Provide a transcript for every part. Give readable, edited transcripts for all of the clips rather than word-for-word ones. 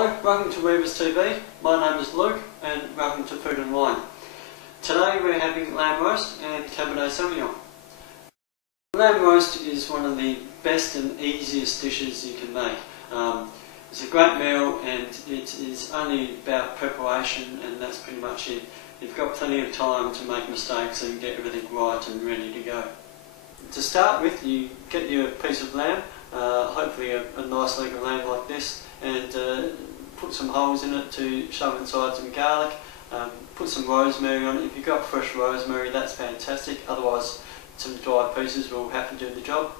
Hello, welcome to Weavers TV. My name is Luke and welcome to Food and Wine. Today we're having lamb roast and Cabernet Sauvignon. Lamb roast is one of the best and easiest dishes you can make. It's a great meal and it is only about preparation, and that's pretty much it. You've got plenty of time to make mistakes and get everything right and ready to go. To start with, you get your piece of lamb, hopefully a nice leg of lamb like this, and put some holes in it to shove inside some garlic. Put some rosemary on it. If you've got fresh rosemary, that's fantastic, otherwise some dried pieces will have to do the job.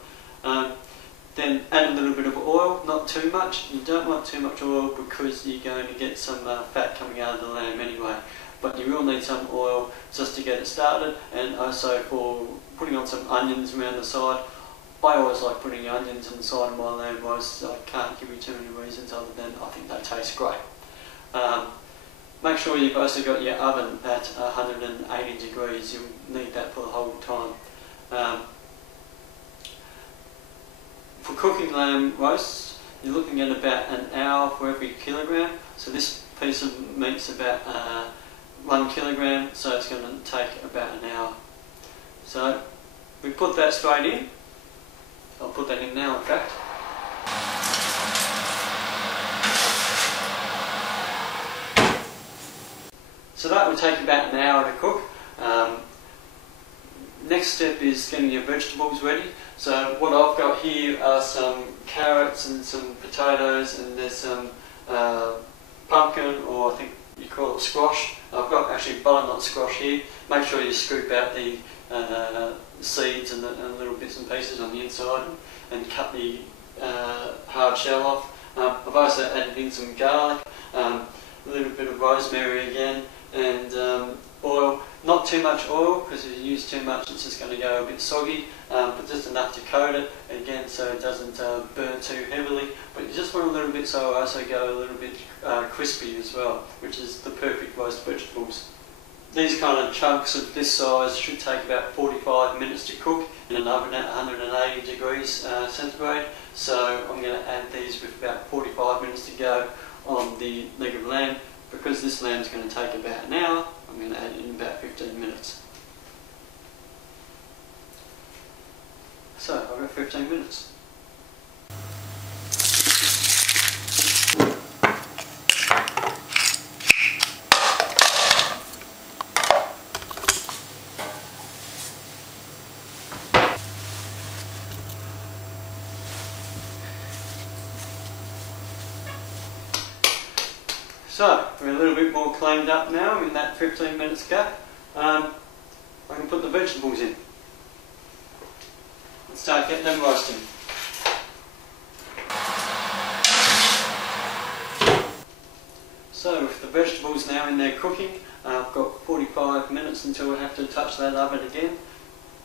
Then add a little bit of oil, not too much. You don't want too much oil because you're going to get some fat coming out of the lamb anyway. But you will need some oil just to get it started, and also for putting on some onions around the side. I always like putting onions on the side of my lamb roast. I can't give you too many reasons other than I think they taste great. Make sure you've also got your oven at 180 degrees. You'll need that for the whole time. For cooking lamb roasts, you're looking at about an hour for every kilogram. So this piece of meat's about 1 kilogram, so it's going to take about an hour. So we put that straight in. I'll put that in now, in fact. So that will take about an hour to cook. Next step is getting your vegetables ready. So what I've got here are some carrots and some potatoes, and there's some pumpkin, or I think you call it squash. I've got actually butternut squash here. Make sure you scoop out the seeds and little bits and pieces on the inside, and cut the hard shell off. I've also added in some garlic, a little bit of rosemary again, and oil. Not too much oil, because if you use too much it's just going to go a bit soggy, but just enough to coat it again so it doesn't burn too heavily. But you just want a little bit so it'll also go a little bit crispy as well, which is the perfect roast vegetables. These kind of chunks of this size should take about 45 minutes to cook in an oven at 180 degrees centigrade. So I'm going to add these with about 45 minutes to go on the leg of lamb. Because this lamb's going to take about an hour, I'm going to add it in about 15 minutes. So I've got 15 minutes. So, we're a little bit more cleaned up now in that 15 minutes gap. I can put the vegetables in and start getting them roasting. So, with the vegetables now in there cooking, I've got 45 minutes until we have to touch that oven again.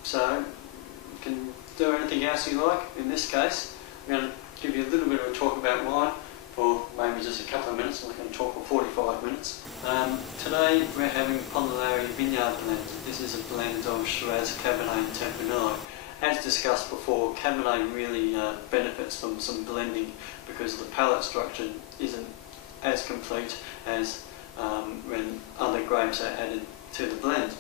So, you can do anything else you like. In this case, I'm going to give you a little bit of a talk about wine for maybe just a couple of minutes. I'm not going to talk for 45 minutes. Today we're having Pondelary Vineyard blend. This is a blend of Shiraz, Cabernet and Tempranillo. As discussed before, Cabernet really benefits from some blending because the palate structure isn't as complete as when other grapes are added to the blend.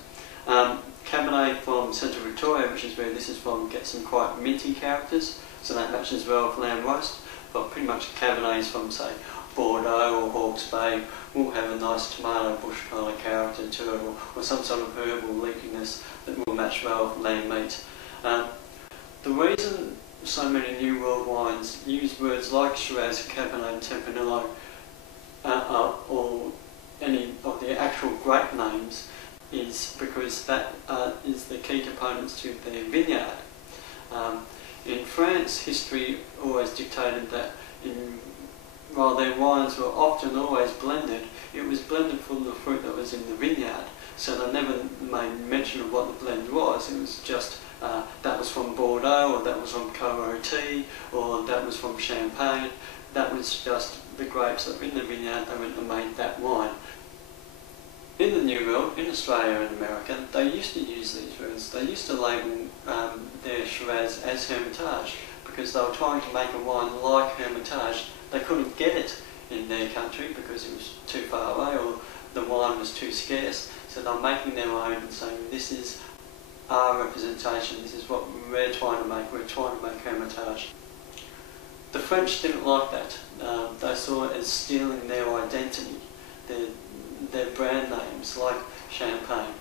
Cabernet from Central Victoria, which is where this is from, gets some quite minty characters, so that matches well with lamb roast. But pretty much Cabernets from, say, Bordeaux or Hawke's Bay will have a nice tomato bush kind of character to it, or some sort of herbal leafiness that will match well with lamb meat. The reason so many New World wines use words like Shiraz, Cabernet and Tempranillo, or any of the actual grape names, is because that is the key components to their vineyard. In France, history always dictated that while their wines were often always blended, it was blended from the fruit that was in the vineyard. So they never made mention of what the blend was. It was just that was from Bordeaux, or that was from Côte, or that was from Champagne. That was just the grapes that were in the vineyard. They went and made that wine. In the New World, in Australia and America, they used to use these words. They used to label their Shiraz as Hermitage because they were trying to make a wine like Hermitage. They couldn't get it in their country because it was too far away or the wine was too scarce. So they're making their own and saying, this is our representation, this is what we're trying to make, Hermitage. The French didn't like that. They saw it as stealing their identity, their brand names, like champagne.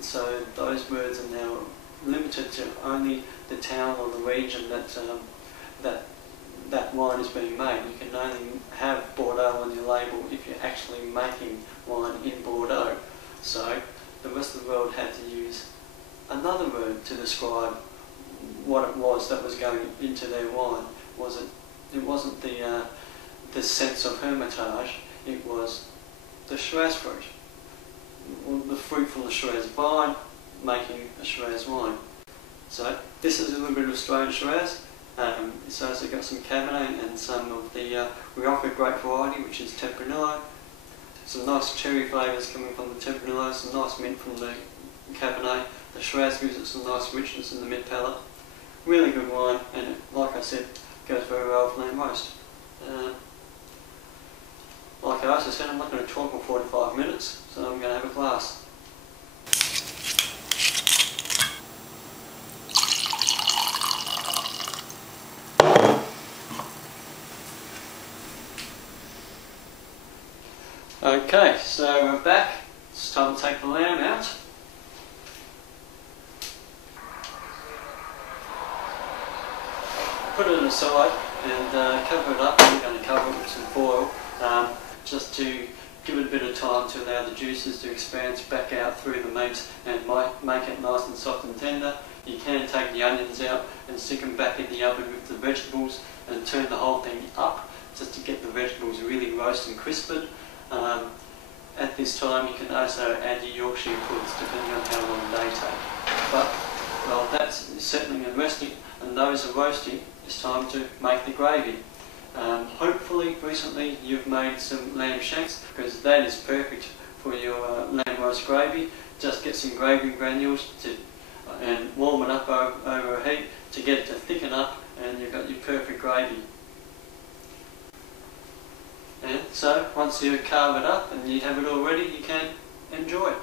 So those words are now limited to only the town or the region that wine is being made. You can only have Bordeaux on your label if you're actually making wine in Bordeaux. So the rest of the world had to use another word to describe what it was that was going into their wine. It wasn't the sense of Hermitage, it was the Shiraz fruit, the fruit from the Shiraz vine making a Shiraz wine. So this is a little bit of Australian Shiraz. So it's got some Cabernet and some of the Rioja grape variety, which is Tempranillo. Some nice cherry flavours coming from the Tempranillo, some nice mint from the Cabernet. The Shiraz gives it some nice richness in the mid palate. Really good wine, and it, like I said, goes very well with lamb roast. Like I also said, I'm not going to talk for 45 minutes, so I'm going to have a glass. Okay, so we're back. It's time to take the lamb out. Put it aside and cover it up. I'm going to cover it with some foil just to give it a bit of time to allow the juices to expand back out through the meat and make it nice and soft and tender. You can take the onions out and stick them back in the oven with the vegetables and turn the whole thing up just to get the vegetables really roast and crisped. At this time you can also add your Yorkshire puddings depending on how long they take. But well, that's settling and resting, and those are roasting. It's time to make the gravy. Hopefully recently you've made some lamb shanks, because that is perfect for your lamb roast gravy. Just get some gravy granules and warm it up over a heat to get it to thicken up, and you've got your perfect gravy. And so once you carve it up and you have it all ready, you can enjoy it.